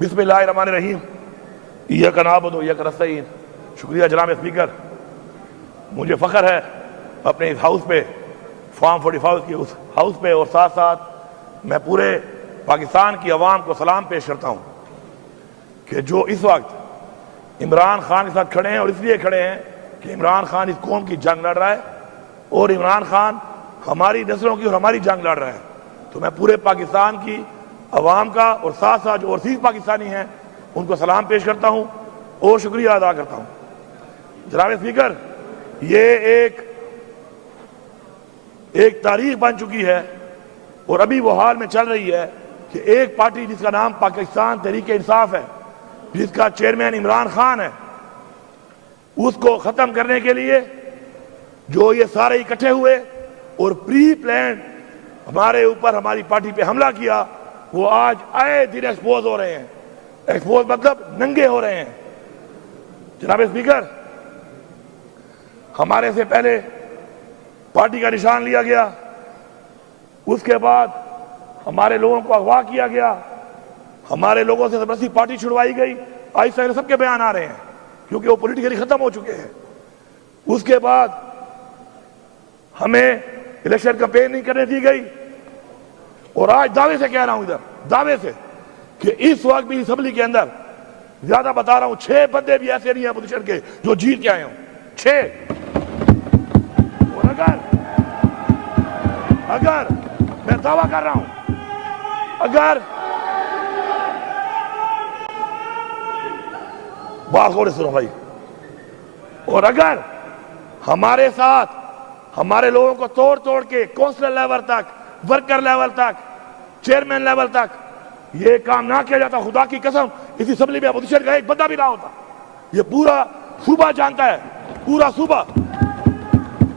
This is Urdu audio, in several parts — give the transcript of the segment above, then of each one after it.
بسم اللہ الرحمن الرحیم ایاک نعبد و ایاک نستعین۔ شکریہ جناب اسپیکر، مجھے فخر ہے اپنے اس ہاؤس پہ، فارم 45 کی اس ہاؤس پہ، اور ساتھ ساتھ میں پورے پاکستان کی عوام کو سلام پیش کرتا ہوں کہ جو اس وقت عمران خان کے ساتھ کھڑے ہیں، اور اس لیے کھڑے ہیں کہ عمران خان اس قوم کی جنگ لڑ رہا ہے اور عمران خان ہماری نسلوں کی اور ہماری جنگ لڑ رہا ہے۔ تو میں پورے پاکستان کی عوام کا اور ساتھ ساتھ جو اوورسیز پاکستانی ہیں ان کو سلام پیش کرتا ہوں اور شکریہ ادا کرتا ہوں۔ جناب اسپیکر، یہ ایک تاریخ بن چکی ہے اور ابھی وہ حال میں چل رہی ہے کہ ایک پارٹی جس کا نام پاکستان تحریک انصاف ہے، جس کا چیئرمین عمران خان ہے، اس کو ختم کرنے کے لیے جو یہ سارے اکٹھے ہوئے اور پری پلانڈ ہمارے اوپر ہماری پارٹی پہ حملہ کیا، وہ آج آئے دن ایکسپوز ہو رہے ہیں۔ ایکسپوز مطلب ننگے ہو رہے ہیں۔ جناب اسپیکر، ہمارے سے پہلے پارٹی کا نشان لیا گیا، اس کے بعد ہمارے لوگوں کو اغوا کیا گیا، ہمارے لوگوں سے زبردستی پارٹی چھڑوائی گئی۔ آہستہ آہستہ سب کے بیان آ رہے ہیں کیونکہ وہ پولیٹیکلی ختم ہو چکے ہیں۔ اس کے بعد ہمیں الیکشن کمپین نہیں کرنے دی گئی، اور آج دعوے سے کہہ رہا ہوں، ادھر دعوے سے، کہ اس وقت بھی اسمبلی کے اندر زیادہ بتا رہا ہوں 6 بندے بھی ایسے نہیں ہیں اپوزیشن کے جو جیت کے آئے ہوں، 6۔ اور اگر میں دعویٰ کر رہا ہوں، اگر بات غور سے سنو بھائی، اور اگر ہمارے ساتھ ہمارے لوگوں کو توڑ کے کونسلر لیول تک، ورکر لیول تک، چیئرمین لیول تک یہ کام نہ کیا جاتا، خدا کی قسم اس اسمبلی میں اپوزیشن کا ایک بندہ بھی نہ ہوتا۔ یہ پورا صوبہ جانتا ہے، پورا صوبہ۔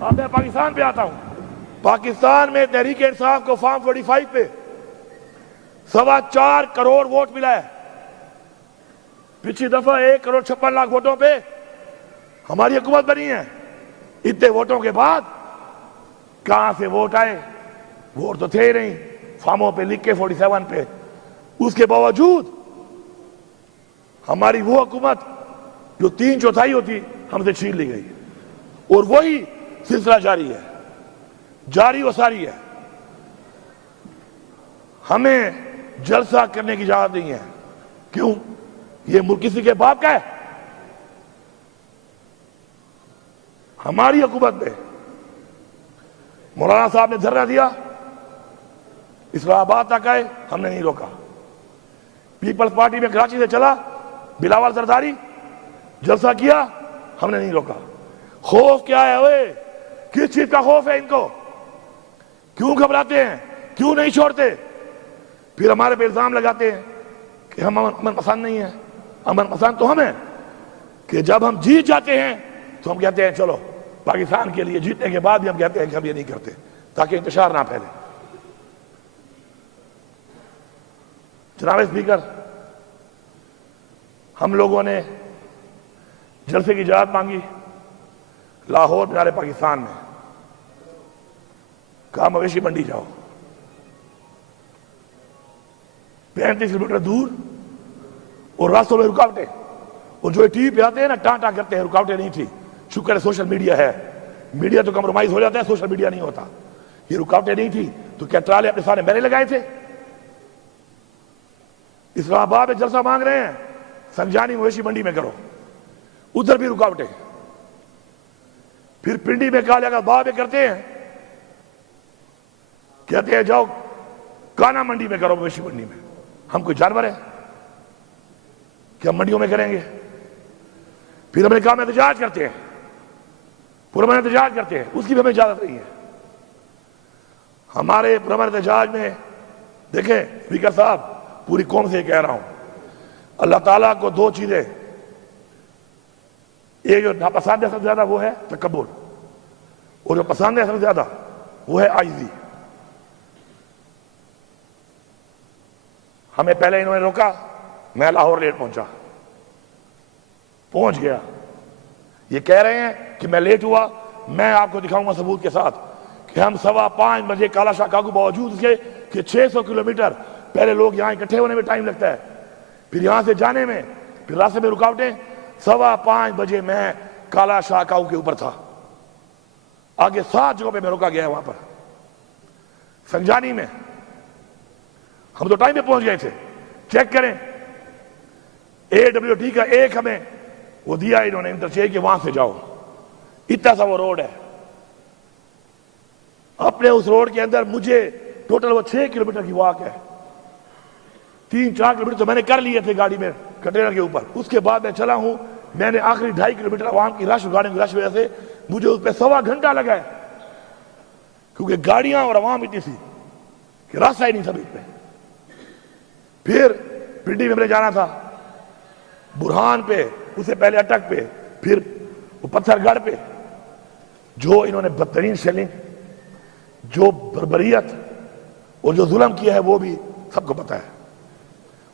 اب میں پاکستان پہ آتا ہوں۔ پاکستان میں تحریک انصاف کو فارم 45 پہ 4.25 کروڑ ووٹ ملا ہے۔ پچھلی دفعہ 1.56 کروڑ ووٹوں پہ ہماری حکومت بنی ہے۔ اتنے ووٹوں کے بعد کہاں سے ووٹ آئے؟ ووٹ تو تھے ہی نہیں، فارموں پہ لکھ کے 47 پہ۔ اس کے باوجود ہماری وہ حکومت جو 3/4 ہوتی ہم سے چھین لی گئی، اور وہی سلسلہ جاری ہے، جاری و ساری ہے۔ ہمیں جلسہ کرنے کی اجازت نہیں ہے۔ کیوں؟ یہ ملک کسی کے باپ کا ہے؟ ہماری حکومت میں مولانا صاحب نے دھرنا دیا، اسلام آباد تک آئے، ہم نے نہیں روکا۔ پیپلز پارٹی میں کراچی سے چلا بلاول زرداری، جلسہ کیا، ہم نے نہیں روکا۔ خوف کیا ہے؟ اوے کس چیز کا خوف ہے ان کو؟ کیوں گھبراتے ہیں؟ کیوں نہیں چھوڑتے؟ پھر ہمارے پہ الزام لگاتے ہیں کہ ہم امن پسند نہیں ہیں۔ امن پسند تو ہم ہیں کہ جب ہم جیت جاتے ہیں تو ہم کہتے ہیں چلو پاکستان کے لیے، جیتنے کے بعد بھی ہم کہتے ہیں کہ ہم یہ نہیں کرتے تاکہ انتشار نہ پھیلے۔ جناب اسپیکر، ہم لوگوں نے جلسے کی اجازت مانگی لاہور مینار پاکستان میں، کہا مویشی منڈی جاؤ، 35 کلومیٹر دور، اور راستوں میں رکاوٹیں، اور جو ٹی وی پہ آتے ہیں نا ٹانٹا کرتے ہیں، رکاوٹیں نہیں تھی۔ شکر ہے سوشل میڈیا ہے، میڈیا تو کمپرومائز ہو جاتا ہے، سوشل میڈیا نہیں ہوتا۔ یہ رکاوٹیں نہیں تھی تو کیا ٹرالے اپنے سامنے میں نے لگائے تھے؟ اسلام آباد میں جلسہ مانگ رہے ہیں، سنجانی مویشی منڈی میں کرو، ادھر بھی رکاوٹیں۔ پھر پنڈی میں کہا لگا باغ میں کرتے ہیں، کہتے ہیں جاؤ کانا منڈی میں کرو، مویشی منڈی میں۔ ہم کوئی جانور ہیں کہ ہم منڈیوں میں کریں گے؟ پھر ہم نے کہا ہم احتجاج کرتے ہیں، پرامن احتجاج کرتے ہیں، اس کی بھی ہمیں اجازت نہیں ہے۔ ہمارے پرامن احتجاج میں دیکھیں اسپیکر صاحب، پوری قوم سے یہ کہہ رہا ہوں، اللہ تعالیٰ کو 2 چیزیں، ایک جو ناپسند ہے سب سے زیادہ وہ ہے تکبر، اور جو پسند ہے سب سے زیادہ وہ ہے عاجزی۔ ہمیں پہلے انہوں نے روکا، میں لاہور لیٹ پہنچ گیا۔ یہ کہہ رہے ہیں کہ میں لیٹ ہوا، میں آپ کو دکھاؤں گا ثبوت کے ساتھ کہ ہم 5:15 بجے کالا شاہ کاگو، باوجود اس کے کہ 600 کلومیٹر پہلے لوگ یہاں اکٹھے ہونے میں ٹائم لگتا ہے، پھر یہاں سے جانے میں پھر راستے میں رکاوٹیں. 5:15 بجے میں کالا شاہ کاؤ کے اوپر تھا. آگے 7 جگہوں پہ میں روکا گیا وہاں پر. سنجانی میں ہم تو ٹائم پہ پہنچ گئے تھے. چیک کریں AWT کا ایک ہمیں وہ دیا انہوں نے انٹرچینج کہ وہاں سے جاؤ. اتنا سا وہ روڈ ہے. اپنے اس روڈ کے اندر مجھے ٹوٹل وہ 6 کلومیٹر کی واک ہے. 3-4 کلومیٹر تو میں نے کر لیے تھے گاڑی میں کنٹینر کے اوپر. اس کے بعد میں چلا ہوں. میں نے آخری 2.5 کلومیٹر عوام کی رش گاڑی کی رش وجہ سے مجھے اس پہ 1.25 گھنٹہ لگا ہے, کیونکہ گاڑیاں اور عوام اتنی تھی کہ راستہ ہی نہیں تھا بیچ پہ. پھر پنڈی میں ہم نے جانا تھا, برہان پہ, اس سے پہلے اٹک پہ, پھر وہ پتھر گڑھ پہ. جو انہوں نے بدترین شیلنگ, جو بربریت اور جو ظلم کیا ہے وہ بھی سب کو پتہ ہے.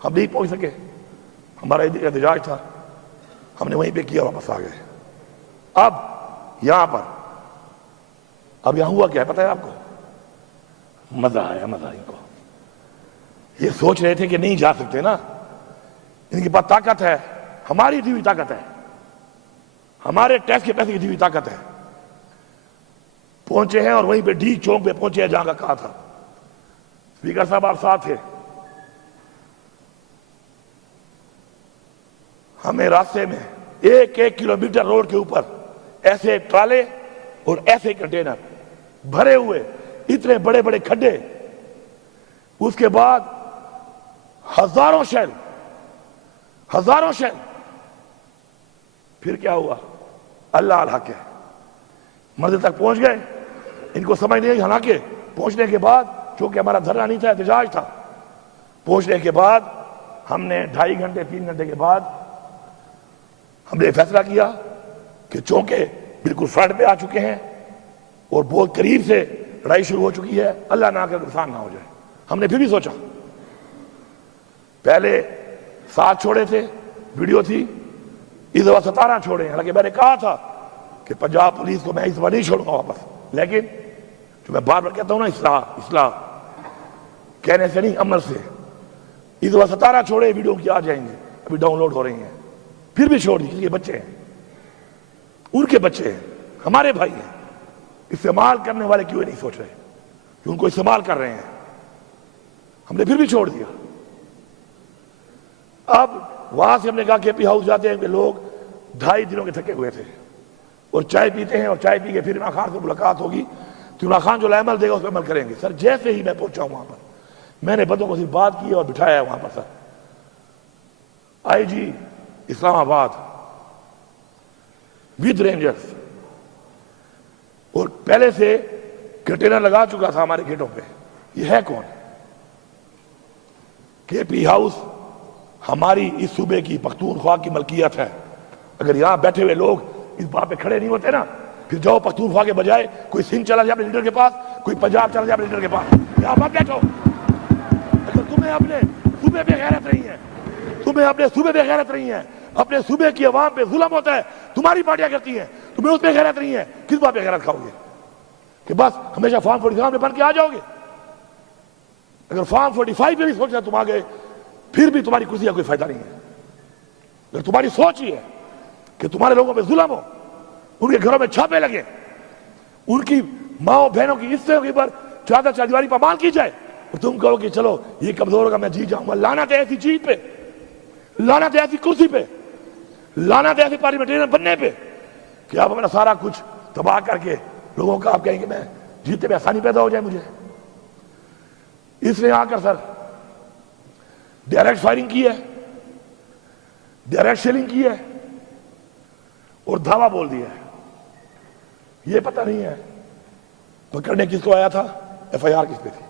ہم نہیں پہنچ سکے, ہمارا احتجاج تھا, ہم نے وہیں پہ کیا, واپس آ گئے. اب یہاں پر اب یہاں ہوا کیا ہے پتہ ہے آپ کو؟ مزہ آیا, مزہ ان کو. یہ سوچ رہے تھے کہ نہیں جا سکتے نا, ان کے پاس طاقت ہے, ہماری دی ہوئی طاقت ہے, ہمارے ٹیکس کے پیسے کی دی ہوئی طاقت ہے. پہنچے ہیں اور وہیں پہ ڈی چوک پہ پہنچے ہیں جہاں کا کہا تھا. اسپیکر صاحب آپ ساتھ تھے. ہمیں راستے میں 1 کلومیٹر روڈ کے اوپر ایسے ٹرالے اور ایسے کنٹینر بھرے ہوئے, اتنے بڑے بڑے کھڈے, اس کے بعد ہزاروں شیل. پھر کیا ہوا؟ اللہ الحق ہے, منزل تک پہنچ گئے. ان کو سمجھ نہیں آئی. حالانکہ پہنچنے کے بعد, چونکہ ہمارا دھرنا نہیں تھا, احتجاج تھا, پہنچنے کے بعد ہم نے 2.5 گھنٹے 3 گھنٹے کے بعد ہم نے فیصلہ کیا کہ چونکہ بالکل فرنٹ پہ آ چکے ہیں اور بہت قریب سے لڑائی شروع ہو چکی ہے, اللہ نہ کرے نقصان نہ ہو جائے. ہم نے پھر بھی سوچا, پہلے 7 چھوڑے تھے, ویڈیو تھی, اس دفعہ 17 چھوڑے ہیں. حالانکہ میں نے کہا تھا کہ پنجاب پولیس کو میں اس دفعہ نہیں چھوڑوں گا واپس, لیکن جو میں بار بار کہتا ہوں نا, اصلاح کہنے سے نہیں, عمل سے. اس دفعہ 17 چھوڑے, ویڈیو کی آ جائیں گے, ابھی ڈاؤن لوڈ ہو رہی ہیں. پھر بھی چھوڑ دی, کسی کے بچے ہیں, ان کے بچے ہیں, ہمارے بھائی ہیں. استعمال کرنے والے کیوں نہیں سوچ رہے کہ ان کو استعمال کر رہے ہیں؟ ہم نے پھر بھی چھوڑ دیا. اب وہاں سے ہم نے کہا کہ پی ہاؤس جاتے ہیں کہ لوگ 2.5 دنوں کے تھکے ہوئے تھے اور چائے پیتے ہیں, اور چائے پی کے پھر عمران خان سے ملاقات ہوگی تو عمران خان جو عمل دے گا اس پہ عمل کریں گے. سر جیسے ہی میں پہنچا ہوں وہاں پر, میں نے بندوں کو صرف بات کی اور بٹھایا ہے وہاں پر. سر آئی جی اسلام آباد ود رینجرز, اور پہلے سے کنٹینر لگا چکا تھا ہمارے گیٹوں پہ. یہ ہے کون؟ کے پی ہاؤس ہماری اس صوبے کی پختونخوا کی ملکیت ہے. اگر یہاں بیٹھے ہوئے لوگ اس بات پہ کھڑے نہیں ہوتے نا, پھر جاؤ پختونخوا کے بجائے کوئی سندھ چلا جائے اپنے لیڈر کے پاس, کوئی پنجاب چلا جائے اپنے لیڈر کے پاس. یہاں مت بیٹھو. اگر تمہیں اپنے صوبے پہ غیرت نہیں ہے, اپنے صوبے کی عوام پہ ظلم ہوتا ہے, تمہاری پارٹیاں کرتی ہیں, تمہیں اس پہ غیرت نہیں ہے, کس بات پہ غیرت کھاؤ گے؟ کہ بس ہمیشہ فارم 45 میں بن کے آ جاؤ گے؟ اگر فارم 45 پہ بھی سوچا تم آ گئے, پھر بھی تمہاری کرسی کا کوئی فائدہ نہیں ہے. اگر تمہاری سوچ ہی ہے کہ تمہارے لوگوں پہ ظلم ہو, ان کے گھروں میں چھاپے لگے, ان کی ماؤں بہنوں کی حصے کے اوپر چادر چاردیواری پر مال کی جائے, اور تم کہو کہ چلو یہ کمزور ہوگا میں جیت جاؤں گا. لعنت ہے ایسی چیز پہ, لعنت ہے ایسی کرسی پہ, لعنت ہے ایسی پارلیمنٹرین بننے پہ کہ آپ اپنا سارا کچھ تباہ کر کے لوگوں کا آپ کہیں کہ میں جیتنے میں آسانی پیدا ہو جائے مجھے. اس نے آ کر سر ڈائریکٹ فائرنگ کی ہے, ڈائریکٹ شیلنگ کی ہے, اور دھاوا بول دیا ہے. یہ پتہ نہیں ہے پکڑنے کس کو آیا تھا, ایف آئی آر کس پہ تھی.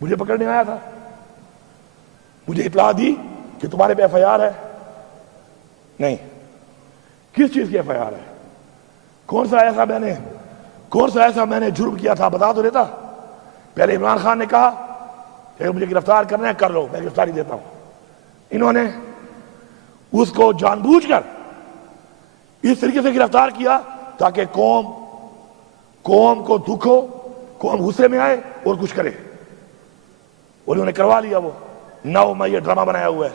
مجھے پکڑنے آیا تھا, مجھے اطلاع دی کہ تمہارے پہ ایف آئی آر ہے. نہیں, کس چیز کی ایف آئی آر ہے؟ کون سا ایسا میں نے جرم کیا تھا بتا تو دیتا. پہلے عمران خان نے کہا کہ مجھے گرفتار کرنا ہے, کر لو, میں گرفتاری دیتا ہوں. انہوں نے اس کو جان بوجھ کر اس طریقے سے گرفتار کیا تاکہ قوم کو دکھ ہو, قوم غصے میں آئے اور کچھ کرے, اور انہوں نے کروا لیا. وہ 9 مئی یہ ڈرامہ بنایا ہوا ہے.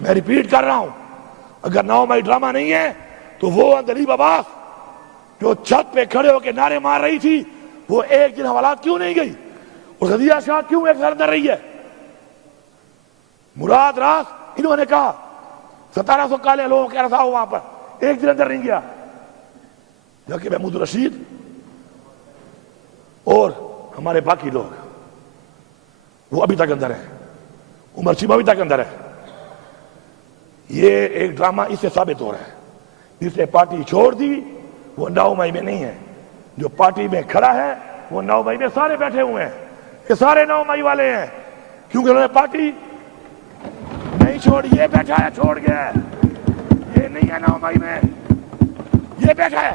میں ریپیٹ کر رہا ہوں, اگر 9 مئی ڈرامہ نہیں ہے تو وہ عندلیب عباس جو چھت پہ کھڑے ہو کے نعرے مار رہی تھی, وہ ایک دن حوالات کیوں نہیں گئی؟ اور غزیہ شاہ کیوں ایک سر اندر رہی ہے؟ مراد راس انہوں نے کہا 1700 کالے لوگوں کا رسا ہو وہاں پر, ایک دن اندر نہیں گیا. جبکہ محمود رشید اور ہمارے باقی لوگ وہ ابھی تک اندر ہیں, عمر چیمہ ابھی تک اندر ہے. یہ ایک ڈرامہ اس سے ثابت ہو رہا ہے, جس نے پارٹی چھوڑ دی وہ 9 مئی میں نہیں ہے, جو پارٹی میں کھڑا ہے وہ 9 مئی میں سارے بیٹھے ہوئے ہیں, یہ سارے 9 مئی والے ہیں, کیونکہ انہوں نے پارٹی نہیں چھوڑی. یہ بیٹھا ہے چھوڑ گیا ہے, یہ نہیں ہے 9 مئی میں, یہ بیٹھا ہے,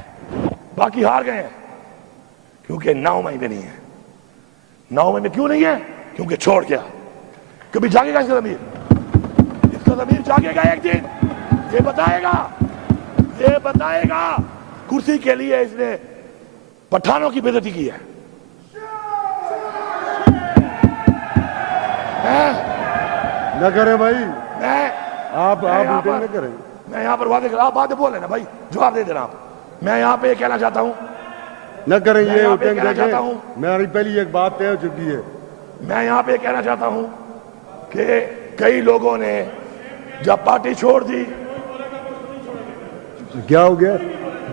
باقی ہار گئے ہیں کیونکہ 9 مئی میں نہیں ہے. 9 مئی میں کیوں نہیں ہے؟ کیونکہ چھوڑ گیا. کبھی جاگے گا اس کا ضمیر, اس کا ضمیر جاگے گا ایک دن, یہ بتائے گا کرسی کے لیے اس نے پٹھانوں کی بے عزتی کی ہے. نہ کریں بھائی, آپ نہ کریں. میں یہاں پر واضح آپ باتیں بول رہے نا بھائی, جواب دے دے رہا ہوں. میں یہاں پہ یہ کہنا چاہتا ہوں, نہ کریں یہ میری پہلی ایک بات طے ہو چکی ہے. میں یہاں پہ کہنا چاہتا ہوں کہ کئی لوگوں نے جب پارٹی چھوڑ دی, کیا ہو گیا؟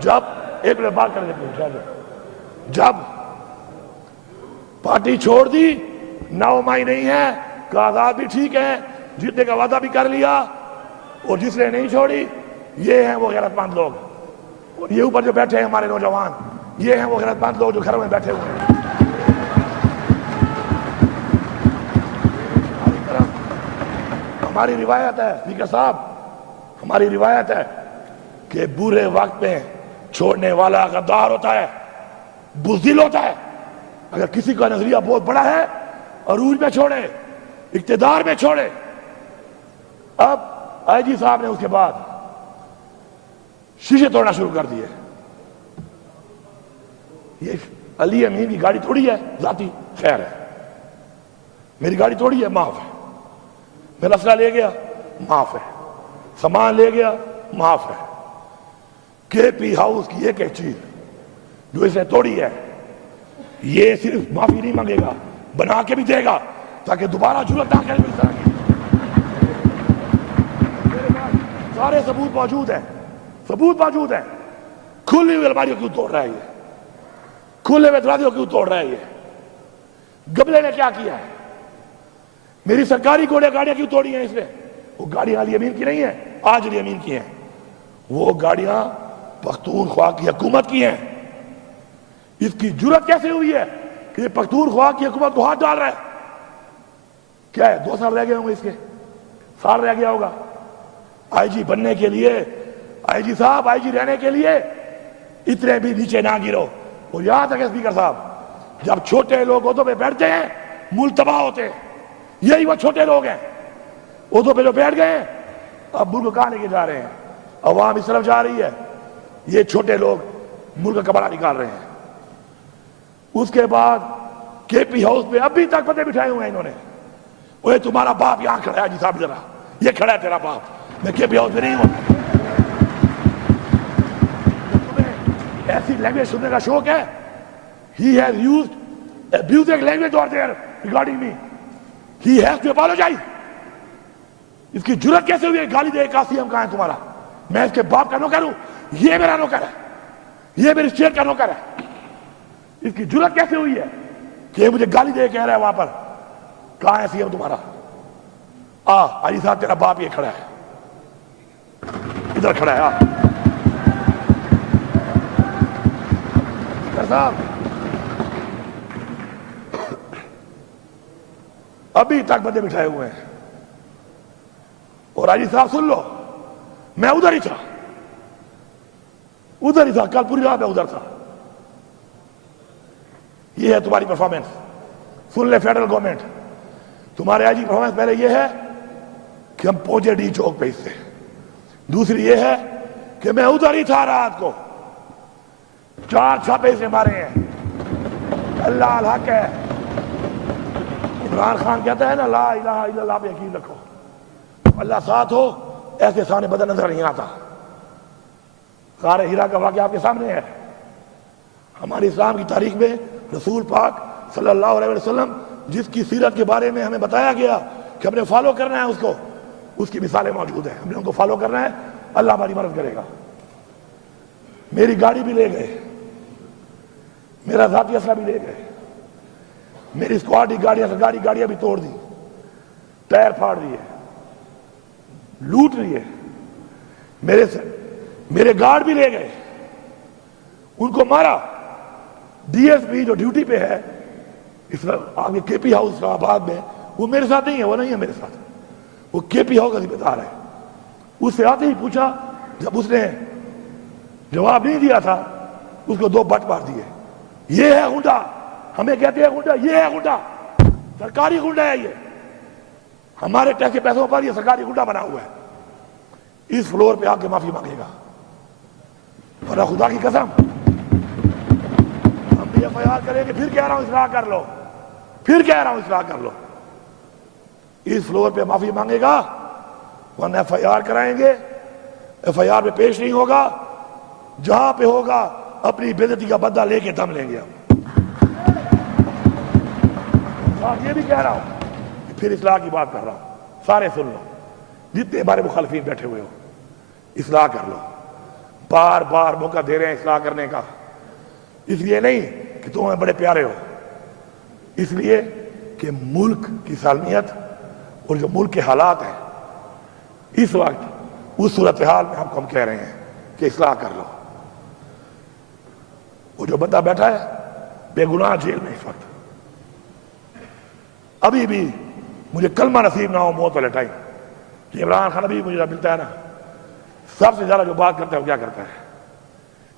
جب ایک منٹ بات کرنے دیں, جب پارٹی چھوڑ دی 9 مئی نہیں ہے, کا آزاد بھی ٹھیک ہے, جیتنے کا وعدہ بھی کر لیا, اور جس نے نہیں چھوڑی یہ ہیں وہ غیرت مند لوگ, اور یہ اوپر جو بیٹھے ہیں ہمارے نوجوان, یہ ہیں وہ غیرت مند لوگ جو گھروں میں بیٹھے ہوئے ہیں. ہماری روایت ہے اسپیکر صاحب, ہماری روایت ہے کہ برے وقت میں چھوڑنے والا غدار ہوتا ہے, بزدل ہوتا ہے. اگر کسی کا نظریہ بہت بڑا ہے, عروج میں چھوڑے, اقتدار میں چھوڑے. اب آئی جی صاحب نے اس کے بعد شیشے توڑنا شروع کر دیے. یہ علی امین کی گاڑی توڑی ہے ذاتی, خیر ہے, میری گاڑی توڑی ہے, معاف ہے. میرا اسلحہ لے گیا, معاف ہے. سامان لے گیا, معاف ہے. کے پی ہاؤس کی ایک چیز جو اسے توڑی ہے, یہ صرف معافی نہیں مانگے گا, بنا کے بھی دے گا تاکہ دوبارہ جرأت نہ کرے اس طرح کی. سارے ثبوت موجود ہیں, کھلی ہوئی الماریوں کیوں توڑ رہا ہے یہ, کھلے ہوئے دروازوں کیوں توڑ رہا ہے یہ, گبلے نے کیا کیا ہے, میری سرکاری گاڑیاں کیوں توڑی ہیں اس نے. وہ گاڑیاں علی امین کی نہیں ہیں, آج علی امین کی ہیں, وہ گاڑیاں پختونخوا کی حکومت کی ہیں. اس کی جرأت کیسے ہوئی ہے کہ یہ پختونخوا کی حکومت کو ہاتھ ڈال رہا ہے؟ کیا ہے 2 سال رہ گئے ہوں گے, اس کے سال رہ گیا ہوگا. آئی جی بننے کے لیے, آئی جی صاحب آئی جی رہنے کے لیے اتنے بھی نیچے نہ گرو. اور یاد ہے کہ اسپیکر صاحب, جب چھوٹے لوگ عہدوں پہ بیٹھتے ہیں ملک تباہ ہوتے ہیں. یہی وہ چھوٹے لوگ ہیں عہدوں پہ جو بیٹھ گئے ہیں, اب ملک کہاں لے کے جا رہے ہیں؟ عوام اس طرف جا رہی ہے, یہ چھوٹے لوگ ملک کا کپڑا نکال رہے ہیں. اس کے بعد کے پی ہاؤس پہ ابھی تک پتے بٹھائے ہوئے ہیں انہوں نے. وہ تمہارا باپ یہاں کھڑا ہے جی صاحب, ذرا یہ کھڑا ہے تیرا باپ, میں کے پی ہاؤس میں نہیں ہوں. تمہیں ایسی لینگویج سننے کا شوق ہے, he has used abusive language over there regarding me, he has to apologize. اس کی جرأت کیسے ہوئی ہے گالی دے, قاسم کہاں ہے تمہارا؟ میں اس کے باپ کا نوکر ہوں, یہ میرا نوکر ہے, یہ میری اسٹیٹ کا نوکر ہے. اس کی جرأت کیسے ہوئی ہے کہ یہ مجھے گالی دے کہہ رہا ہے وہاں پر؟ کہاں ہے سی ایم تمہارا؟ علی صاحب تیرا باپ یہ کھڑا ہے, ادھر کھڑا ہے. صاحب ابھی تک بندے بٹھائے ہوئے ہیں. اور علی صاحب سن لو, میں ادھر ہی تھا, کل پوری رات میں ادھر تھا. یہ ہے تمہاری پرفارمنس. سن لے فیڈرل گورنمنٹ, تمہارے آئی جی پرفارمنس پہلے یہ ہے کہ ہم پہنچے ڈی چوک پہ اس سے. دوسری یہ ہے کہ میں ادھر ہی تھا رات کو, 4 چھاپے سے مارے ہیں. اللہ الحق ہے, عمران خان کہتا ہے نا لا الہ الا اللہ پہ یقین رکھو، اللہ ساتھ ہو ایسے سامنے بدن نظر نہیں آتا۔ غار ہرا کا واقعہ آپ کے سامنے ہے۔ ہماری اسلام کی تاریخ میں رسول پاک صلی اللہ علیہ وسلم جس کی سیرت کے بارے میں ہمیں بتایا گیا کہ ہم نے فالو کرنا ہے اس کو، اس کی مثالیں موجود ہیں، ہم نے ان کو فالو کرنا ہے، اللہ ہماری مدد کرے گا۔ میری گاڑی بھی لے گئے، میرا ذاتی اسلحہ بھی لے گئے، میری اسکواڈی گاڑیاں بھی توڑ دی، ٹائر پھاڑ دیے، لوٹ لیے، میرے گارڈ بھی لے گئے، ان کو مارا۔ ڈی ایس پی جو ڈیوٹی پہ ہے آگے کے پی ہاؤس اسلام آباد میں، وہ میرے ساتھ نہیں ہے، وہ نہیں ہے میرے ساتھ، وہ کے پی ہاؤس کا ذمہ دار ہے۔ اس سے آتے ہی پوچھا، جب اس نے جواب نہیں دیا تھا اس کو 2 بٹ مار دیے۔ یہ ہے غنڈا، ہمیں کہتے ہیں غنڈا، یہ ہے غنڈا، سرکاری غنڈا ہے، یہ ہمارے ٹیکس کے پیسوں پر یہ سرکاری غنڈا بنا ہوا ہے۔ اس فلور پہ آ کے معافی مانگے گا، ورنہ خدا کی قسم ہم بھی ایف آئی آر کریں گے، پھر کہہ رہا ہوں اصلاح کر لو، پھر کہہ رہا ہوں اصلاح کر لو۔ اس فلور پہ معافی مانگے گا، ورنہ ایف آئی آر کرائیں گے، ایف آئی آر پہ پیش نہیں ہوگا، جہاں پہ ہوگا اپنی بے عزتی کا بدلہ لے کے دم لیں گے ہم۔ اور یہ بھی کہہ رہا ہوں، پھر اصلاح کی بات کر رہا ہوں، سارے سن لو، جتنے ہمارے مخالفین بیٹھے ہوئے ہو، اصلاح کر لو۔ بار بار موقع دے رہے ہیں اصلاح کرنے کا، اس لیے نہیں کہ تم ہمیں بڑے پیارے ہو، اس لیے کہ ملک کی سالمیت اور جو ملک کے حالات ہیں اس وقت، اس صورتحال میں ہم کہہ رہے ہیں کہ اصلاح کر لو۔ وہ جو بندہ بیٹھا ہے بے گناہ جیل میں اس وقت، ابھی بھی مجھے کلمہ نصیب نہ ہو موت والے ٹائم کہ عمران خان ابھی مجھے ملتا ہے نا، سب سے زیادہ جو بات کرتا ہے وہ کیا کرتا ہے؟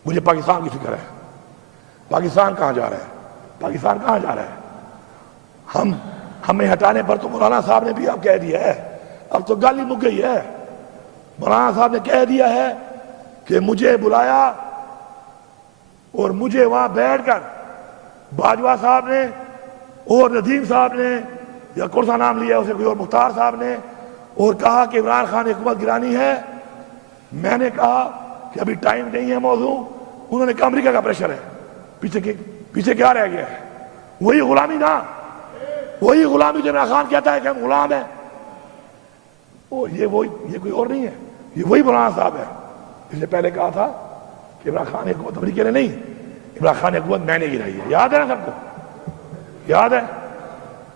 مجھے پاکستان کی فکر ہے، پاکستان کہاں جا رہا ہے، پاکستان کہاں جا رہا ہے؟ ہمیں ہٹانے پر تو مولانا صاحب نے بھی اب کہہ دیا ہے، اب تو گالی مک گئی ہے، مولانا صاحب نے کہہ دیا ہے کہ مجھے بلایا اور مجھے وہاں بیٹھ کر باجوہ صاحب نے اور ندیم صاحب نے یا کون سا نام لیا اسے کوئی اور مختار صاحب نے، اور کہا کہ عمران خان حکومت گرانی ہے۔ میں نے کہا کہ ابھی ٹائم نہیں ہے موضوع، انہوں نے کہا امریکہ کا پریشر ہے، پیچھے کیا رہ گیا ہے؟ وہی غلامی نا، وہی غلامی جو عمران خان کہتا ہے کہ ہم غلام ہیں، یہ کوئی اور نہیں ہے، یہ وہی مولانا صاحب ہے جس نے پہلے کہا تھا کہ عمران خان حکومت امریکہ نے نہیں، عمران خان حکومت میں نے گرائی ہے۔ یاد ہے نا سب کو؟ یاد ہے؟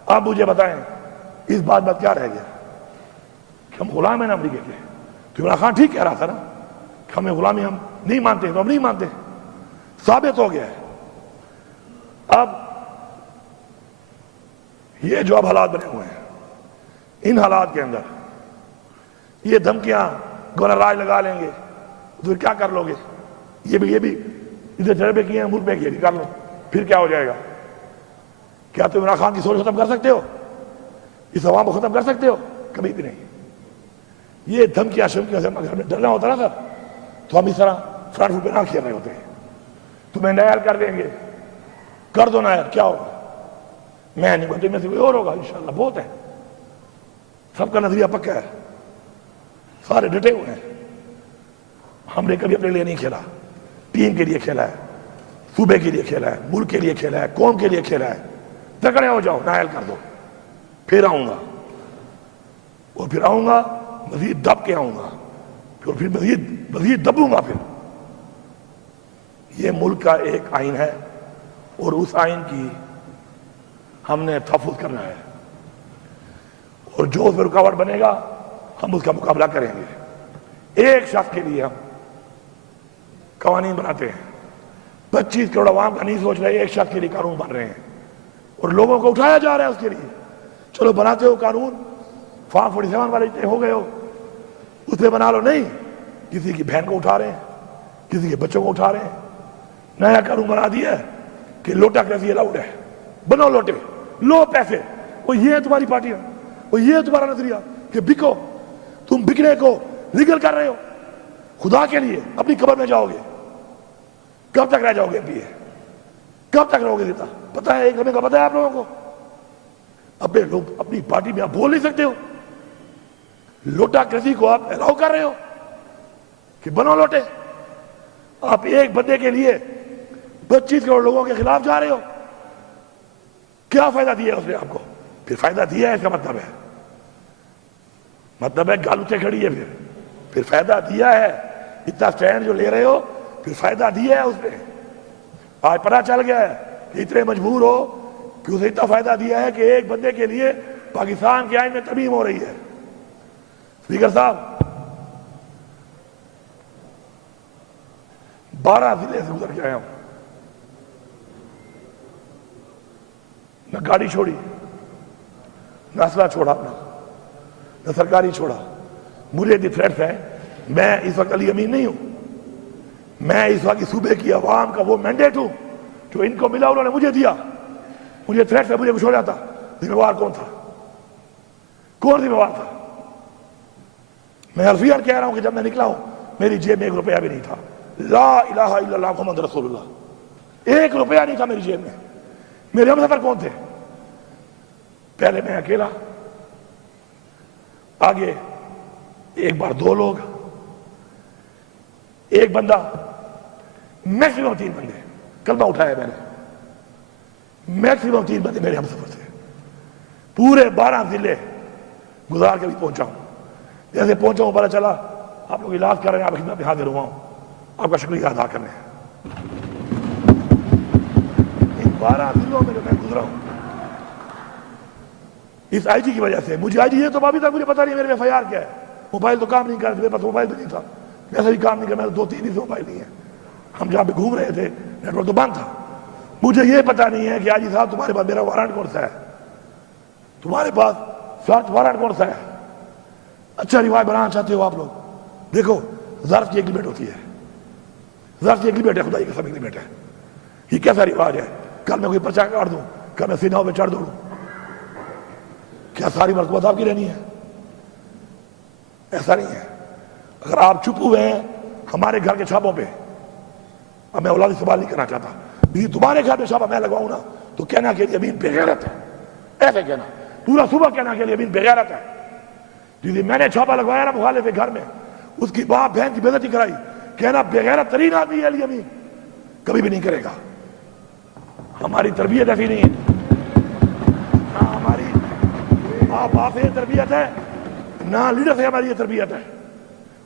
آپ مجھے بتائیں اس بات میں کیا رہ گیا کہ ہم غلام ہیں نا امریکہ کے؟ تو عمران خان ٹھیک کہہ رہا تھا نا کہ ہمیں غلامی ہم نہیں مانتے، تو ہم نہیں مانتے، ثابت ہو گیا ہے۔ اب یہ جو اب حالات بنے ہوئے ہیں، ان حالات کے اندر یہ دھمکیاں گورنر راج لگا لیں گے تو کیا کر لو گے؟ یہ بھی ادھر تجربے کیے ہیں، ملک میں کیے، کر لو، پھر کیا ہو جائے گا؟ کیا تم عمران خان کی سوچ ختم کر سکتے ہو؟ اس عوام کو ختم کر سکتے ہو؟ کبھی بھی نہیں۔ یہ دھمکیاں شمکیاں سے اگر ہمیں ڈرنا ہوتا نا سر تو ہم اس طرح فرنٹ فٹ پہ نہ کھیل رہے ہوتے ہیں۔ تمہیں نائل کر دیں گے، کر دو نائل، کیا ہوگا؟ میں نہیں بولتے، میں سے کوئی اور ہوگا انشاءاللہ، بہت ہے، سب کا نظریہ پکا ہے، سارے ڈٹے ہوئے ہیں۔ ہم نے کبھی اپنے لیے نہیں کھیلا، ٹیم کے لیے کھیلا ہے، صوبے کے لیے کھیلا ہے، ملک کے لیے کھیلا ہے، قوم کے لیے کھیلا ہے۔ تکڑے ہو جاؤ، نائل کر دو، پھر آؤں گا، اور پھر آؤں گا مزید دب کے آؤں گا، پھر مزید دبوں گا۔ پھر یہ ملک کا ایک آئین ہے اور اس آئین کی ہم نے تحفظ کرنا ہے، اور جو اس میں رکاوٹ بنے گا ہم اس کا مقابلہ کریں گے۔ ایک شخص کے لیے ہم قوانین بناتے ہیں، 25 کروڑ عوام کا نہیں سوچ رہے، ایک شخص کے لیے قانون بن رہے ہیں اور لوگوں کو اٹھایا جا رہا ہے اس کے لیے۔ چلو بناتے ہو قانون، فارم 47 والے ہو گئے ہو، اس پہ بنا لو، نہیں، کسی کی بہن کو اٹھا رہے ہیں، کسی کے بچوں کو اٹھا رہے ہیں۔ نیا قانون بنا دیا ہے کہ لوٹا کیسی الاؤڈ ہے، بنو لوٹے، لو پیسے، وہ یہ ہے تمہاری پارٹیاں، وہ یہ ہے تمہارا نظریہ کہ بکو، تم بکنے کو لیگل کر رہے ہو۔ خدا کے لیے اپنی قبر میں جاؤ گے، کب تک رہ جاؤ گے؟ کب تک رہو گے؟ دیتا پتہ ہے، ایک ہمیں کا پتہ ہے آپ لوگوں کو، اپنے لوگ اپنی پارٹی میں آپ بول نہیں سکتے ہو؟ لوٹا کرسی کو آپ الاؤ کر رہے ہو کہ بنو لوٹے؟ آپ ایک بندے کے لیے 25 کروڑ لوگوں کے خلاف جا رہے ہو. کیا فائدہ دیا ہے اس نے آپ کو؟ پھر فائدہ دیا ہے اس کا مطلب ہے گال اٹھے کھڑی ہے. پھر فائدہ دیا ہے. اتنا سٹینڈ جو لے رہے ہو پھر فائدہ دیا ہے اس نے. آج پتہ چل گیا ہے کہ اتنے مجبور ہو کہ اسے اتنا فائدہ دیا ہے کہ ایک بندے کے لیے پاکستان کے آئین میں ترمیم ہو رہی ہے. اسپیکر صاحب 12 ضلع سے گزر کے آیا ہوں. نہ گاڑی چھوڑی، نہ اسلحہ چھوڑا اپنا، نہ سرکاری چھوڑا. مجھے دی تھریٹس ہیں. میں اس وقت علی امین نہیں ہوں. میں اس وقت صوبے کی عوام کا وہ مینڈیٹ ہوں جو ان کو ملا انہوں نے مجھے دیا. مجھے تھریٹس ہے، مجھے کچھ ہو جاتا. ذمہ وار کون تھا؟ کون ذمہ وار تھا؟ میں الفیان کہہ رہا ہوں کہ جب میں نکلا ہوں میری جیب میں 1 روپیہ بھی نہیں تھا. لا الہ الا اللہ محمد رسول اللہ. 1 روپیہ نہیں تھا میری جیب میں. میرے ہم سفر کون تھے؟ پہلے میں اکیلا، آگے ایک بار 2 لوگ، ایک بندہ، میکسیمم 3 بندے. کلمہ اٹھایا میں نے. میکسیمم 3 بندے میرے ہم سفر تھے. پورے 12 ضلع گزار کے بھی پہنچا ہوں. جیسے پہنچا ہوں پتہ چلا آپ لوگ علاج کر رہے ہیں، آپ خدمت میں حاضر ہوا ہوں. آپ کا شکریہ ادا کرنے ہیں. 12 ضلعوں میں جو میں گزرا ہوں اس آئی جی کی وجہ سے. مجھے آئی جی یہ تو ابھی تک مجھے پتا نہیں میرے میں FIR کیا ہے. موبائل تو کام نہیں کر رہے، میرے پاس موبائل بھی نہیں تھا. ویسے بھی کام نہیں کر، میرے 2-3 ہی سے موبائل نہیں ہے. ہم جہاں پہ گھوم رہے تھے نیٹ ورک تو بند تھا. مجھے یہ پتا نہیں ہے کہ آئی جی صاحب تمہارے پاس میرا وارنٹ کون سا ہے، تمہارے پاس سرچ وارنٹ کون سا ہے. اچھا رواج بنانا چاہتے ہو آپ لوگ. دیکھو ظرف کی ایگریمنٹ ہوتی ہے. ظرف کی ایگریمنٹ ہے، خدا کی قسم ایگریمنٹ ہے. یہ کیسا رواج ہے؟ کل میں کوئی پرچہ کاٹ دوں، کل میں سیناؤں پہ چڑھ دوڑوں، کیا ساری مرتبہ آپ کی رہنی ہے؟ ایسا نہیں ہے. اگر آپ چھپ ہوئے ہیں ہمارے گھر کے چھاپوں پہ، اب میں اولادی سوال نہیں کرنا چاہتا، لیکن تمہارے گھر پہ چھاپا میں لگواؤں نا تو کہنا کہ امین بے غیرت ہے. ایسے کہنا پورا صبح کہنا کہ امین بے غیرت ہے. جی میں نے چھاپا لگوایا نا مخالف کے گھر میں، اس کی باپ بہن کی بے عزتی کرائی، کہنا بے غیرت ترین آدمی ہے علی امین. کبھی بھی نہیں کرے گا. ہماری تربیت ایسی نہیں ہے. نہ ہماری ماں باپ سے تربیت ہے، نہ لیڈر سے ہماری یہ تربیت ہے.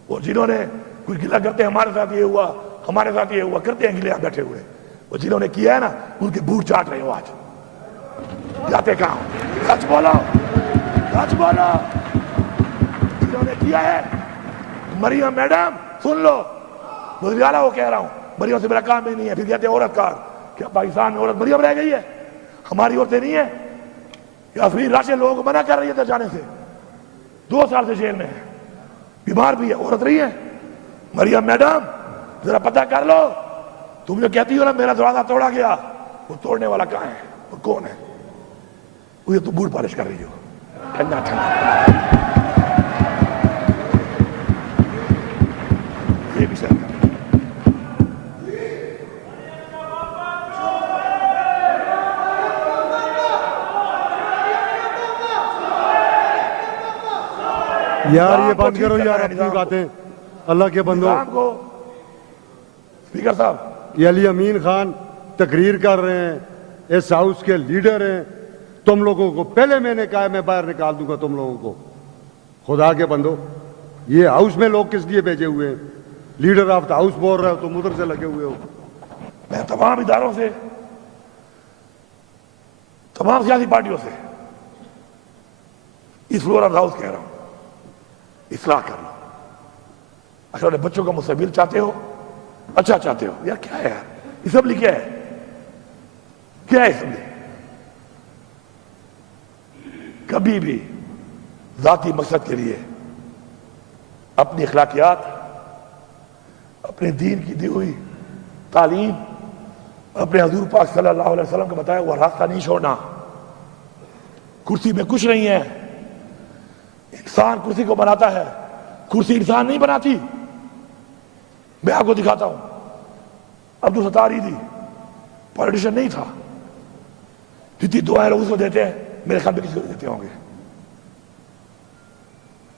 اور جنہوں نے کوئی گلہ کرتے ہیں ہمارے ساتھ یہ ہوا، ہمارے ساتھ یہ ہوا، کرتے ہیں گلے آپ بیٹھے ہوئے. اور جنہوں نے کیا ہے نا ان کے بوٹ چاٹ رہے ہو. آج جاتے کہاں؟ سچ بولو، سچ بولو. جنہوں نے کیا ہے، مریم میڈم سن لو، وزیر اعلیٰ وہ کہہ رہا ہوں، مریم سے میرا کام ہی نہیں ہے. پھر کہتے ہیں عورت کارڈ. کیا پاکستان میں عورت مریم رہ گئی ہے؟ ہماری عورتیں نہیں ہیں. یا پھر راشد لوگوں کو منع کر رہی ہے جانے سے، 2 سال سے جیل میں ہے، بیمار بھی ہے، عورت رہی ہے. مریم میڈم ذرا پتہ کر لو. تم جو کہتی ہو نا میرا دروازہ توڑا گیا، وہ توڑنے والا کہاں ہے اور کون ہے؟ وہ تو بوٹ پالش کر رہی ہو ٹھنڈا ٹھنڈا. یہ بھی سر یار یہ بند کرو یار اپنی باتیں اللہ کے بندو. اسپیکر صاحب یہ علی امین خان تقریر کر رہے ہیں، اس ہاؤس کے لیڈر ہیں. تم لوگوں کو پہلے میں نے کہا میں باہر نکال دوں گا تم لوگوں کو. خدا کے بندو یہ ہاؤس میں لوگ کس لیے بھیجے ہوئے ہیں؟ لیڈر آف دا ہاؤس بول رہے ہو تم ادھر سے لگے ہوئے ہو. میں تمام اداروں سے، تمام سیاسی پارٹیوں سے اس فلور آف ہاؤس کہہ رہا ہوں، اصلاح کر لو. اگر بچوں کا مستقبل چاہتے ہو، اچھا چاہتے ہو، یار کیا ہے یار اسمبلی کیا ہے؟ کیا ہے اسمبلی؟ کبھی بھی ذاتی مقصد کے لیے اپنی اخلاقیات، اپنے دین کی دی ہوئی تعلیم، اپنے حضور پاک صلی اللہ علیہ وسلم کا بتایا ہوا راستہ نہیں چھوڑنا. کرسی میں کچھ نہیں ہے. انسان کرسی کو بناتا ہے، کرسی انسان نہیں بناتی. میں آپ کو دکھاتا ہوں، عبدالستار ایدھی پولیٹیشین نہیں تھا. جتنی دعائیں لوگ اس کو دیتے ہیں میرے خیال میں کسی کو دیتے ہوں گے.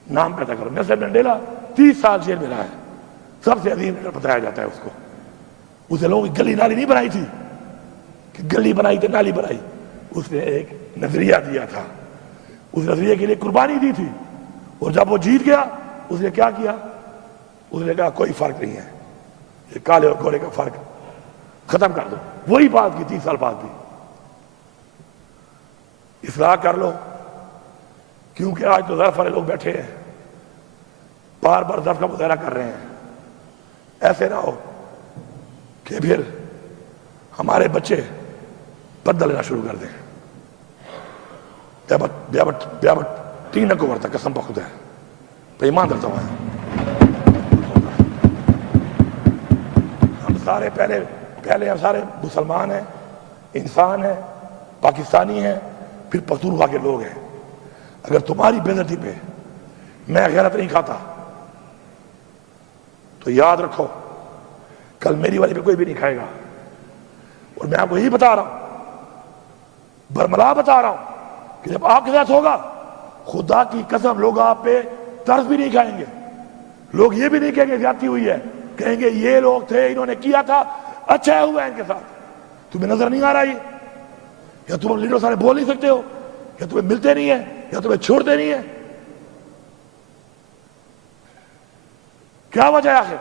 نام پیدا کرو. نیلسن منڈیلا 30 سال جیل میں رہا ہے, سب سے عظیم لیڈر بتایا جاتا ہے اس کو. اسے لوگوں کی گلی نالی نہیں بنائی تھی کہ گلی بنائی تو نالی بنائی, اس نے ایک نظریہ دیا تھا, اس نظریے کے لیے قربانی دی تھی, اور جب وہ جیت گیا اس نے کیا کیا؟ اس نے کہا کوئی فرق نہیں ہے, یہ کالے اور گورے کا فرق ختم کر دو. وہی بات کی 30 سال بعد بھی. اصلاح کر لو, کیونکہ آج تو ظرف والے لوگ بیٹھے ہیں, بار بار ظرف کا مظاہرہ کر رہے ہیں. ایسے نہ ہو کہ پھر ہمارے بچے بدل لینا شروع کر دیں. بیابٹ 3 کو ورتا قسم پہ خدا ہے, پہ ایمان درتا ہوا ہے. ہم سارے پہلے ہم سارے مسلمان ہیں, انسان ہیں, پاکستانی ہیں, پھر پختونخوا کے لوگ ہیں. اگر تمہاری بے عزتی پہ میں غیرت نہیں کھاتا تو یاد رکھو کل میری والی پہ کوئی بھی نہیں کھائے گا. اور میں آپ کو یہی بتا رہا ہوں, برملا بتا رہا ہوں کہ جب آپ کے ساتھ ہوگا خدا کی قسم لوگ آپ پہ ترس بھی نہیں کھائیں گے. لوگ یہ بھی نہیں کہیں گے زیادتی ہوئی ہے, کہیں گے یہ لوگ تھے انہوں نے کیا تھا اچھا ہوا ہے ان کے ساتھ. تمہیں نظر نہیں آ رہا یہ, یا تم لیڈر سارے بول نہیں سکتے ہو, یا تمہیں ملتے نہیں ہیں, یا تمہیں چھوڑتے نہیں ہیں؟ کیا وجہ ہے آخر؟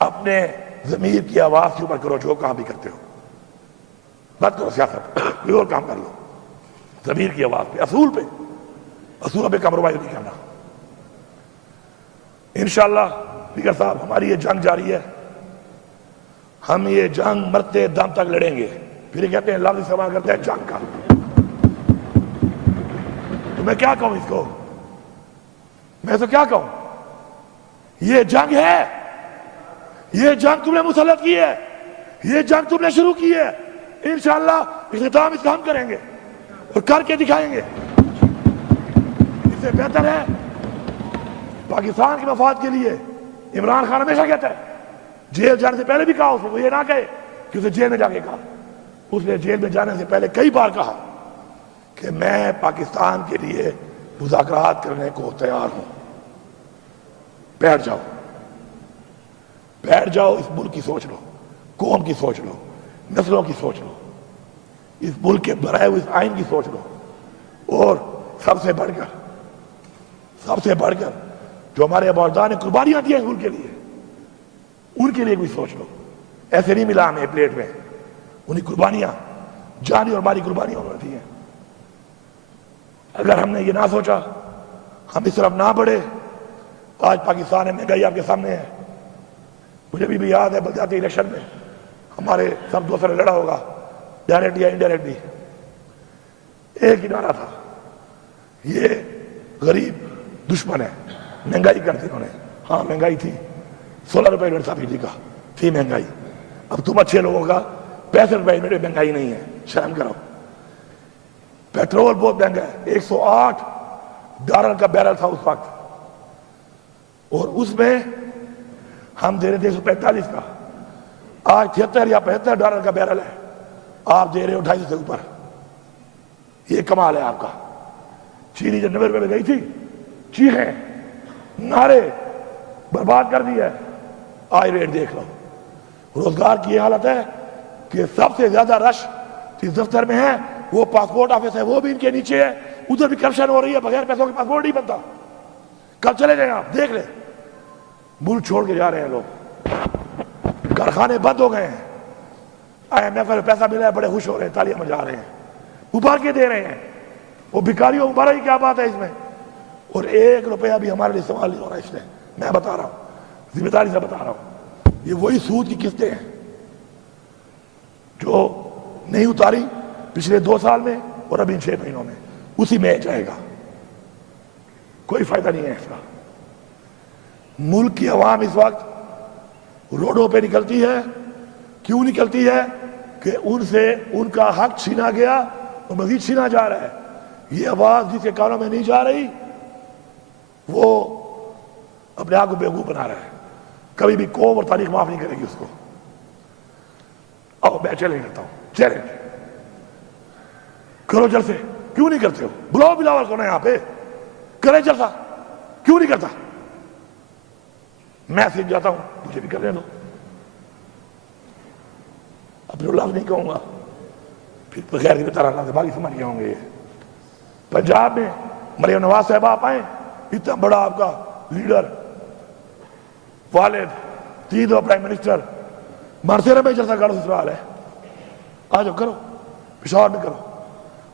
اپنے ضمیر کی آواز کے اوپر کرو جو کام بھی کرتے ہو. مت کرو سیاست, کوئی اور کام کر لو. ضمیر کی آواز پہ, اصول پہ کمپرومائز نہیں کرنا. انشاءاللہ اسپیکر صاحب ہماری یہ جنگ جاری ہے, ہم یہ جنگ مرتے دم تک لڑیں گے. پھر یہ کہتے ہیں لفظ استعمال کرتے ہیں جنگ کا. تو میں کیا کہوں اس کو, میں تو کیا کہوں؟ یہ جنگ ہے, یہ جنگ تم نے مسلط کی ہے, یہ جنگ تم نے شروع کی ہے. انشاءاللہ اختتام اس کا ہم کریں گے اور کر کے دکھائیں گے. اس سے بہتر ہے پاکستان کے مفاد کے لیے. عمران خان ہمیشہ کہتا ہے, جیل جانے سے پہلے بھی کہا اس نے, وہ یہ نہ کہے کہ اسے جیل میں جا کے کہا. اس نے جیل میں جانے سے پہلے کئی بار کہا کہ میں پاکستان کے لیے مذاکرات کرنے کو تیار ہوں. بیٹھ جاؤ, اس ملک کی سوچ لو, قوم کی سوچ لو, نسلوں کی سوچ لو, اس ملک کے بنائے ہوئے اس آئین کی سوچ لو, اور سب سے بڑھ کر جو ہمارے اباؤجداد نے قربانیاں دی ہیں اس ملک کے لیے, ان کے لیے بھی سوچ لو. ایسے نہیں ملا ہمیں پلیٹ میں, انہیں قربانیاں, جانی اور مالی قربانیاں انہوں نے دی ہیں. اگر ہم نے یہ نہ سوچا, ہم اس طرف نہ بڑھے, آج پاکستان میں مہنگائی آپ کے سامنے ہے. مجھے بھی یاد ہے بلدیاتی الیکشن میں ہمارے سب دوستوں نے لڑا ہوگا, ڈائریکٹ یا انڈائریکٹلی. ایک ہی نعرہ تھا, یہ غریب دشمن ہے, مہنگائی کر دی انہوں نے. ہاں مہنگائی تھی, 16 روپے یونٹ سبسڈی کا تھی مہنگائی. اب تم اچھے لوگوں کا 65 روپے یونٹ مہنگائی نہیں ہے, شرم کرو. پیٹرول بہت مہنگا ہے, $108 کا بیرل تھا اس وقت, اور اس میں ہم دے رہے تھے 145 کا. آج 73 یا $75 کا بیرل ہے, آپ دے رہے ہو 250 سے اوپر. یہ کمال ہے آپ کا. چینی جب 90 روپے میں گئی تھی, چیخیں, نعرے, برباد کر دی ہے. آج ریٹ دیکھ لو. روزگار کی یہ حالت ہے کہ سب سے زیادہ رش جس دفتر میں ہے وہ پاسپورٹ آفس ہے, وہ بھی ان کے نیچے ہے. ادھر بھی کرپشن ہو رہی ہے, بغیر پیسوں کے پاسپورٹ نہیں بنتا. کل چلے جائیں آپ دیکھ لیں, ملک چھوڑ کے جا رہے ہیں لوگ, کارخانے بند ہو گئے ہیں. IMF میں پیسہ ملا ہے, بڑے خوش ہو رہے ہیں, تالیاں بجا رہے ہیں, ابھار کے دے رہے ہیں. وہ بھکاریوں ابھارا ہی کیا بات ہے اس میں. اور 1 روپیہ بھی ہمارے لیے استعمال نہیں ہو رہا اس میں. میں بتا رہا ہوں, ذمہ داری سے بتا رہا ہوں, یہ وہی سود کی قسطیں ہیں جو نہیں اتاری پچھلے 2 سال میں اور ابھی 6 مہینوں میں, اسی میں جائے گا. کوئی فائدہ نہیں ہے اس کا. ملک کی عوام اس وقت روڈوں پہ نکلتی ہے. کیوں نکلتی ہے؟ کہ ان سے ان کا حق چھینا گیا اور مزید چھینا جا رہا ہے. یہ آواز جس کے کانوں میں نہیں جا رہی وہ اپنے آپ کو بیوقوف بنا رہا ہے. کبھی بھی قوم اور تاریخ معاف نہیں کرے گی اس کو. میں چیلنج کرتا ہوں, چیلنج کرو جلسے، کیوں نہیں کرتے ہو؟ بلاؤ بلاول کو نا یہاں پہ، کرے جلسہ، کیوں نہیں کرتا؟ میں سیکھ جاتا ہوں، مجھے بھی کرنے دو۔ اپنے لفظ نہیں کہوں گا، پھر بغیر کی طرح اللہ سے باقی سمجھ گئے ہوں گے۔ پنجاب میں مریم نواز صاحب آپ آئیں، اتنا بڑا آپ کا لیڈر، والد، 3 دفعہ پرائم منسٹر، مرتے رہے جلسہ کرو، سسرال ہے، آ جاؤ کرو، پشاور میں کرو۔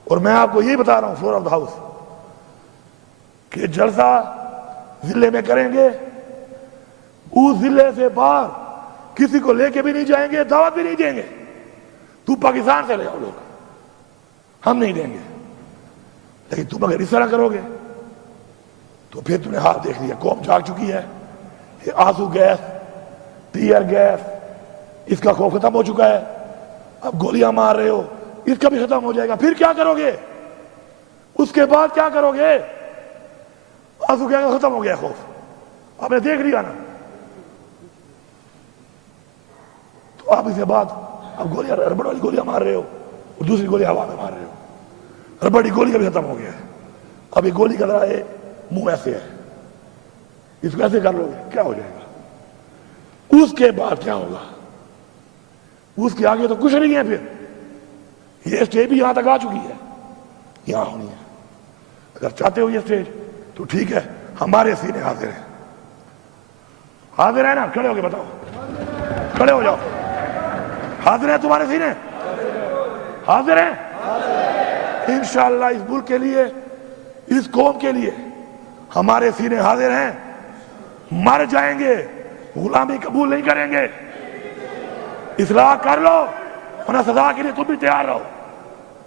اور میں آپ کو یہی بتا رہا ہوں فلور آف دا ہاؤس کہ جلسہ ضلع میں کریں گے، اس ضلع سے باہر کسی کو لے کے بھی نہیں جائیں گے، دعوت بھی نہیں دیں گے۔ تو پاکستان سے لے آؤ لوگ، ہم نہیں دیں گے، لیکن تم اگر اس طرح کرو گے تو پھر تم نے حال دیکھ لیا، قوم جاگ چکی ہے۔ یہ آنسو گیس، ٹیئر گیس، اس کا خوف ختم ہو چکا ہے، اب گولیاں مار رہے ہو، اس کا بھی ختم ہو جائے گا۔ پھر کیا کرو گے؟ اس کے بعد کیا کرو گے؟ آنسو گیس ختم ہو گیا، خوف آپ نے دیکھ لیا نا، تو آپ اس کے بعد اب گولیاں، ربڑ والی گولیاں مار رہے ہو اور دوسری گولی ہوا میں مار رہے ہو۔ ربڑی گولی کا بھی ختم ہو گیا ہے، اب یہ گولی کا ذرا منہ ایسے ہے، اس کو ایسے کر لو گے کیا ہو جائے گا؟ اس کے بعد کیا ہوگا؟ اس کے آگے تو کچھ نہیں ہے۔ پھر یہ اسٹیج بھی یہاں تک آ چکی ہے، یہاں ہونی ہے۔ اگر چاہتے ہو یہ اسٹیج تو ٹھیک ہے، ہمارے سینے حاضر ہیں، حاضر ہے نا؟ کھڑے ہو کے بتاؤ، کھڑے ہو جاؤ، حاضر ہیں تمہارے سینے؟ حاضر ہیں انشاءاللہ۔ اس ملک کے لیے، اس قوم کے لیے ہمارے سینے حاضر ہیں، مر جائیں گے، غلامی قبول نہیں کریں گے۔ اصلاح کر لو ورنہ سزا کے لیے تم بھی تیار رہو۔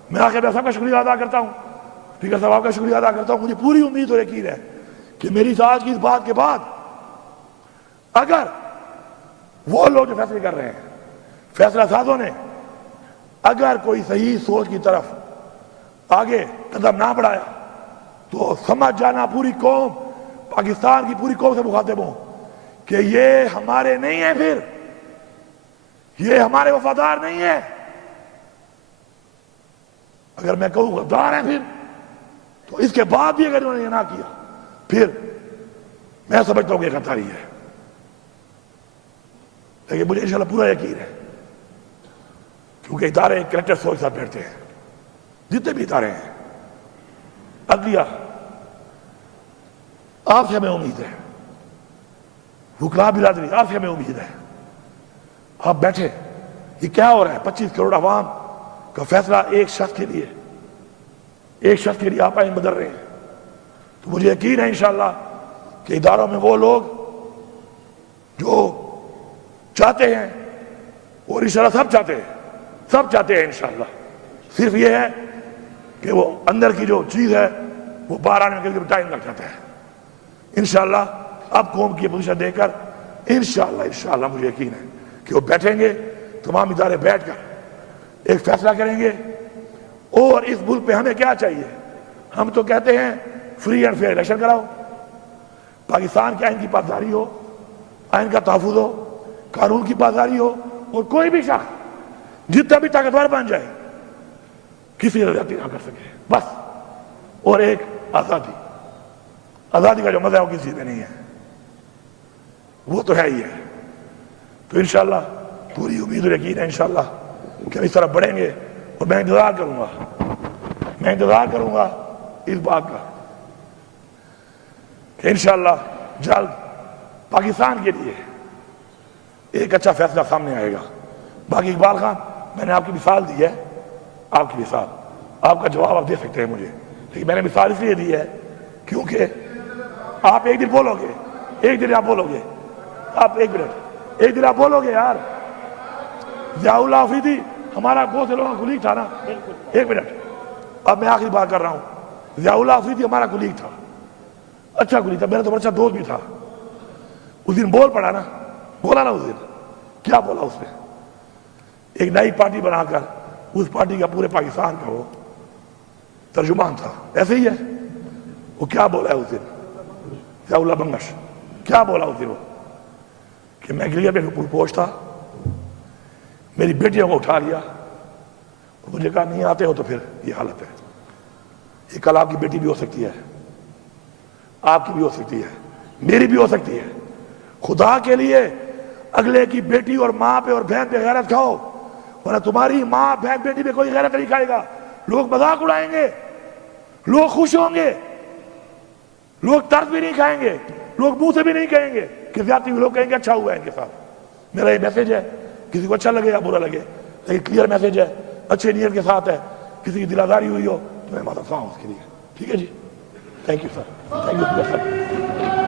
میں آخر میں سب کا شکریہ ادا کرتا ہوں، اسپیکر صاحب کا شکریہ ادا کرتا ہوں۔ مجھے پوری امید اور یقین ہے کہ میری آج کی اس بات کے بعد اگر وہ لوگ جو فیصلے کر رہے ہیں، فیصلہ سازوں نے اگر کوئی صحیح سوچ کی طرف آگے قدم نہ بڑھایا تو سمجھ جانا پوری قوم، پاکستان کی پوری قوم سے مخاطب ہوں کہ یہ ہمارے نہیں ہیں، پھر یہ ہمارے وفادار نہیں ہیں۔ اگر میں کہوں غدار ہیں پھر، تو اس کے بعد بھی اگر انہوں نے یہ نہ کیا پھر میں سمجھتا ہوں کہ یہ غداری ہے۔ لیکن مجھے انشاءاللہ پورا یقین ہے، کیونکہ ادارے کریکٹر سوچ ساتھ بیٹھتے ہیں، جتنے بھی ادارے ہیں، عدلیہ، آپ سے ہمیں امید ہے، حکام برادری، آپ سے ہمیں امید ہے، آپ بیٹھے، یہ کیا ہو رہا ہے؟ 25 کروڑ عوام کا فیصلہ ایک شخص کے لیے، ایک شخص کے لیے آپ آئین بدل رہے ہیں۔ تو مجھے یقین ہے انشاءاللہ کہ اداروں میں وہ لوگ جو چاہتے ہیں، اور انشاءاللہ سب چاہتے ہیں انشاءاللہ، صرف یہ ہے کہ وہ اندر کی جو چیز ہے وہ باہر آنے کے لیے ٹائم لگ جاتا ہے۔ انشاءاللہ اب قوم کی پوزیشن دے کر انشاءاللہ مجھے یقین ہے کہ وہ بیٹھیں گے، تمام ادارے بیٹھ کر ایک فیصلہ کریں گے۔ اور اس ملک پہ ہمیں کیا چاہیے؟ ہم تو کہتے ہیں فری اینڈ فیئر الیکشن کراؤ، پاکستان کے آئین کی پاسداری ہو، آئین کا تحفظ ہو، قانون کی پاسداری ہو، اور کوئی بھی شخص جتنا بھی طاقتور بن جائے کسی سے زیادتی نہ کر سکے، بس۔ اور ایک آزادی کا جو مزہ ہے وہ کسی چیز میں نہیں ہے، وہ تو ہے ہی ہے۔ تو انشاءاللہ پوری امید اور یقین ہے انشاءاللہ کہ ہم اس طرح بڑھیں گے، اور میں انتظار کروں گا اس بات کا کہ انشاءاللہ جلد پاکستان کے لیے ایک اچھا فیصلہ سامنے آئے گا۔ باقی اقبال خان، میں نے آپ کی مثال دی ہے، آپ کی مثال، آپ کا جواب آپ دے سکتے ہیں مجھے، لیکن میں نے مثال اس لیے دی ہے کیونکہ آپ ایک دن بولو گے، ایک دن آپ بولو گے، آپ ایک منٹ، ایک دن آپ بولو گے یار، ضیاء اللہ آفریدی ہمارا بہت سے لوگوں کا کلیگ تھا نا، ایک منٹ، اب میں آخری بات کر رہا ہوں، ضیاء اللہ آفریدی ہمارا کلیگ تھا، اچھا کلیگ تھا، میرا تو اچھا دوست بھی تھا۔ اس دن بولا نا اس دن کیا بولا؟ اس نے ایک نئی پارٹی بنا کر اس پارٹی کا پورے پاکستان کا وہ ترجمان تھا، ایسے ہی ہے۔ وہ کیا بولا ہے اس دن؟ ضیاء اللہ بنگش کیا بولا اس دن؟ وہ کہ میں گلیئر میں پوچھ تھا، میری بیٹیوں کو اٹھا لیا مجھے کہا نہیں آتے ہو تو پھر یہ حالت ہے. یہ کل آپ کی بیٹی بھی ہو سکتی ہے, آپ کی بھی ہو سکتی ہے, میری بھی ہو سکتی ہے. خدا کے لیے اگلے کی بیٹی اور ماں پہ اور بہن پہ غیرت کھاؤ, ورنہ تمہاری ماں بہن بیٹی پہ کوئی غیرت نہیں کھائے گا. لوگ مذاق اڑائیں گے, لوگ خوش ہوں گے, لوگ طرز بھی نہیں کھائیں گے, لوگ منہ سے بھی نہیں کہیں گے کہ زیادتی ہوئی. لوگ کہیں گے اچھا ہوا ہے ان کے ساتھ. میرا یہ میسج ہے, کسی کو اچھا لگے یا برا لگے, لیکن کلیئر میسج ہے, اچھے نیت کے ساتھ ہے. کسی کی دل آزاری ہوئی ہو تو میں معذرت خواہ ہوں اس کے لیے. ٹھیک ہے جی, thank you sir, thank you sir.